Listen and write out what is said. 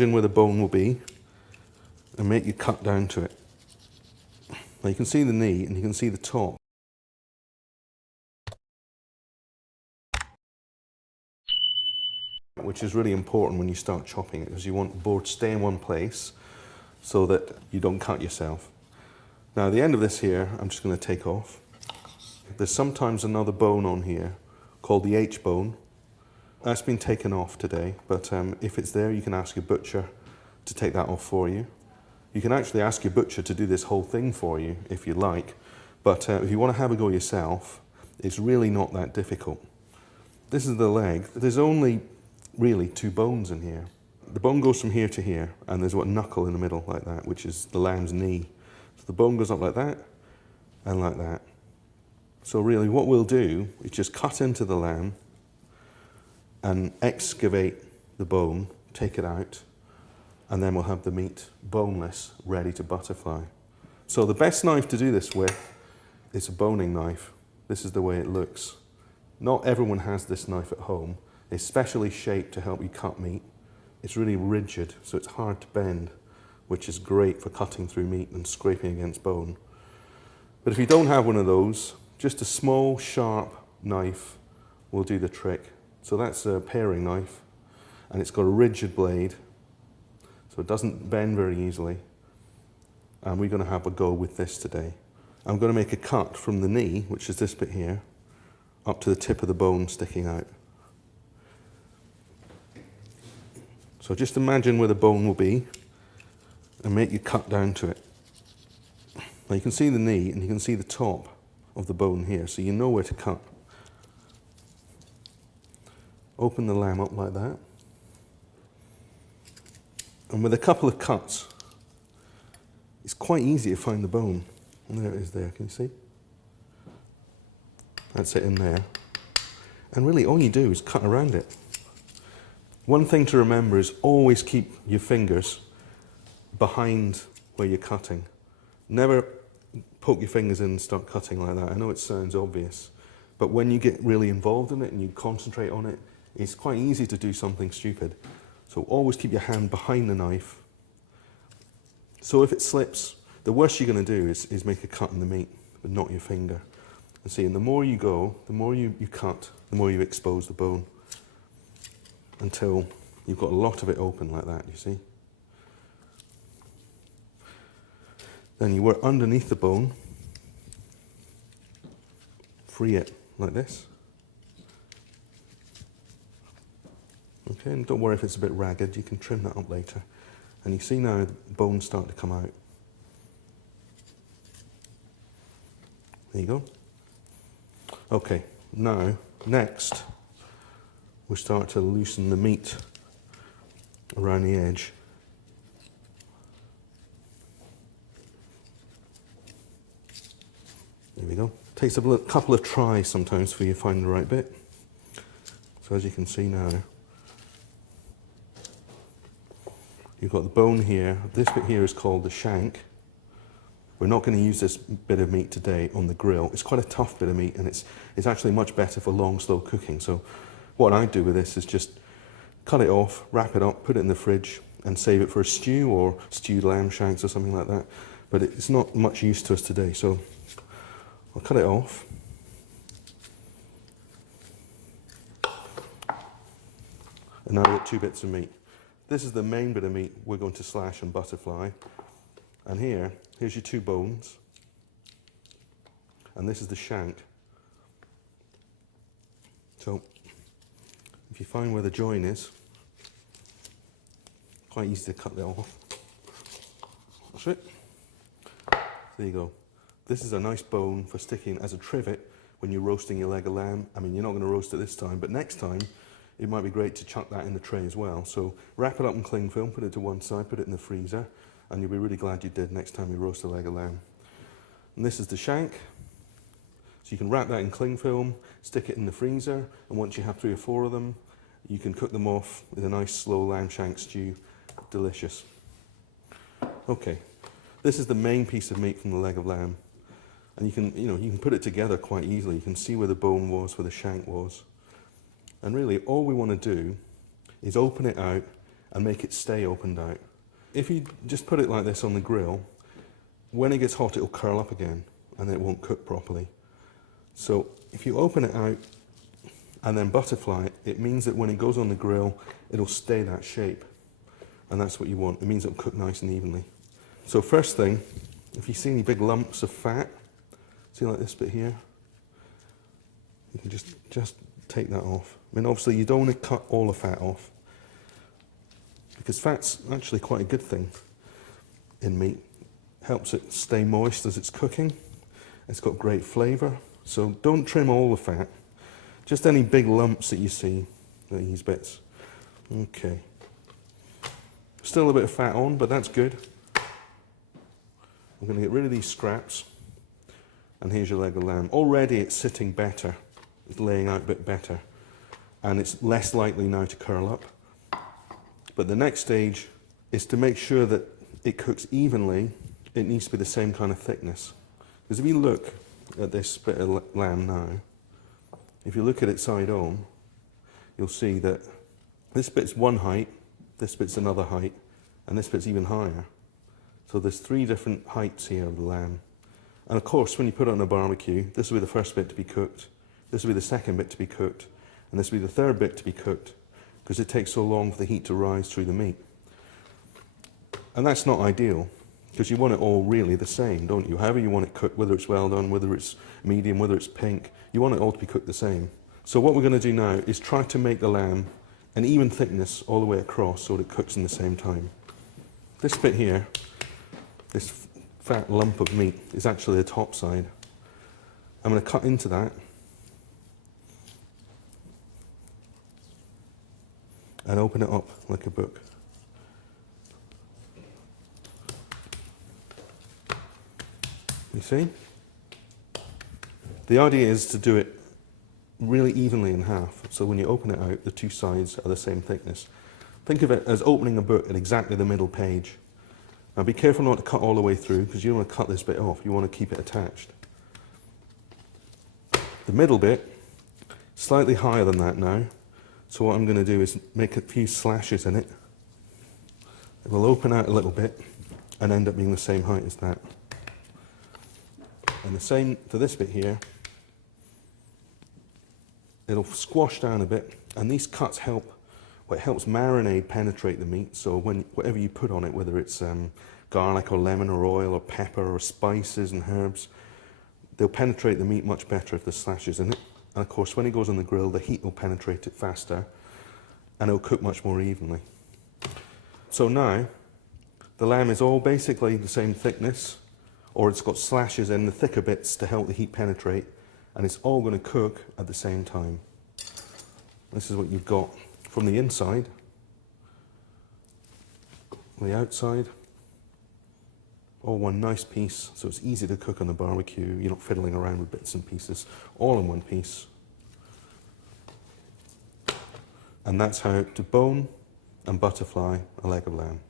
Imagine where the bone will be and make your cut down to it. Now you can see the knee and you can see the top. Which is really important when you start chopping it, because you want the board to stay in one place so that you don't cut yourself. Now at the end of this here, I'm just going to take off. There's sometimes another bone on here called the H bone. That's been taken off today, but if it's there, you can ask your butcher to take that off for you. You can actually ask your butcher to do this whole thing for you if you like, but if you want to have a go yourself, it's really not that difficult. This is the leg. There's only really two bones in here. The bone goes from here to here, and there's what knuckle in the middle like that, which is the lamb's knee. So the bone goes up like that and like that. So really what we'll do is just cut into the lamb and excavate the bone, take it out, and then we'll have the meat boneless, ready to butterfly. So the best knife to do this with is a boning knife. This is the way it looks. Not everyone has this knife at home. It's specially shaped to help you cut meat. It's really rigid, so it's hard to bend, which is great for cutting through meat and scraping against bone. But if you don't have one of those, just a small, sharp knife will do the trick. So that's a paring knife, and it's got a rigid blade, so it doesn't bend very easily. And we're going to have a go with this today. I'm going to make a cut from the knee, which is this bit here, up to the tip of the bone sticking out. So just imagine where the bone will be and make your cut down to it. Now you can see the knee and you can see the top of the bone here, so you know where to cut. Open the lamb up like that. And with a couple of cuts, it's quite easy to find the bone. And there it is there, can you see? That's it in there. And really all you do is cut around it. One thing to remember is always keep your fingers behind where you're cutting. Never poke your fingers in and start cutting like that. I know it sounds obvious, but when you get really involved in it and you concentrate on it, it's quite easy to do something stupid. So always keep your hand behind the knife. So if it slips, the worst you're going to do is make a cut in the meat, but not your finger. And see, and the more you go, the more you cut, the more you expose the bone, until you've got a lot of it open like that, you see. Then you work underneath the bone, free it like this. Okay, and don't worry if it's a bit ragged, you can trim that up later. And you see now the bones start to come out. There you go. Okay, now, next, we start to loosen the meat around the edge. There we go. Takes a couple of tries sometimes for you to find the right bit. So as you can see now, you've got the bone here. This bit here is called the shank. We're not going to use this bit of meat today on the grill. It's quite a tough bit of meat, and it's actually much better for long, slow cooking. So what I do with this is just cut it off, wrap it up, put it in the fridge, and save it for a stew or stewed lamb shanks or something like that. But it's not much use to us today, so I'll cut it off. And now we've got two bits of meat. This is the main bit of meat we're going to slash and butterfly. And here's your two bones. And this is the shank. So, if you find where the join is, quite easy to cut that off. That's it. There you go. This is a nice bone for sticking as a trivet when you're roasting your leg of lamb. I mean, you're not going to roast it this time, but next time, it might be great to chuck that in the tray as well. So wrap it up in cling film, put it to one side, put it in the freezer, and you'll be really glad you did next time you roast a leg of lamb. And this is the shank. So you can wrap that in cling film, stick it in the freezer, and once you have 3 or 4 of them, you can cook them off with a nice slow lamb shank stew. Delicious. Okay, this is the main piece of meat from the leg of lamb. And you can put it together quite easily. You can see where the bone was, where the shank was. And really, all we want to do is open it out and make it stay opened out. If you just put it like this on the grill, when it gets hot it'll curl up again and it won't cook properly. So if you open it out and then butterfly it, it means that when it goes on the grill it'll stay that shape, and that's what you want. It means it'll cook nice and evenly. So first thing, if you see any big lumps of fat, see like this bit here, you can just take that off. I mean, obviously you don't want to cut all the fat off, because fat's actually quite a good thing in meat. Helps it stay moist as it's cooking. It's got great flavour. So don't trim all the fat, just any big lumps that you see, these bits. Okay. Still a bit of fat on, but that's good. I'm going to get rid of these scraps, and here's your leg of lamb. Already it's sitting better, it's laying out a bit better, and it's less likely now to curl up. But the next stage is to make sure that it cooks evenly. It needs to be the same kind of thickness. Because if you look at this bit of lamb now, if you look at it side on, you'll see that this bit's one height, this bit's another height, and this bit's even higher. So there's 3 different heights here of the lamb. And of course, when you put it on a barbecue, this will be the first bit to be cooked, this will be the second bit to be cooked, and this will be the third bit to be cooked, because it takes so long for the heat to rise through the meat. And that's not ideal, because you want it all really the same, don't you? However you want it cooked, whether it's well done, whether it's medium, whether it's pink, you want it all to be cooked the same. So what we're going to do now is try to make the lamb an even thickness all the way across so that it cooks in the same time. This bit here, this fat lump of meat, is actually the top side. I'm going to cut into that and open it up like a book. You see? The idea is to do it really evenly in half, so when you open it out, the 2 sides are the same thickness. Think of it as opening a book at exactly the middle page. Now be careful not to cut all the way through, because you don't want to cut this bit off, you want to keep it attached. The middle bit, slightly higher than that now, so what I'm going to do is make a few slashes in it. It will open out a little bit and end up being the same height as that. And the same for this bit here. It'll squash down a bit, and these cuts help, well, it helps marinade penetrate the meat, so whatever you put on it, whether it's garlic or lemon or oil or pepper or spices and herbs, they'll penetrate the meat much better if there's slashes in it. And of course, when it goes on the grill, the heat will penetrate it faster, and it'll cook much more evenly. So now, the lamb is all basically the same thickness, or it's got slashes in the thicker bits to help the heat penetrate, and it's all going to cook at the same time. This is what you've got from the inside, the outside, all one nice piece, so it's easy to cook on the barbecue. You're not fiddling around with bits and pieces, all in one piece. And that's how to bone and butterfly a leg of lamb.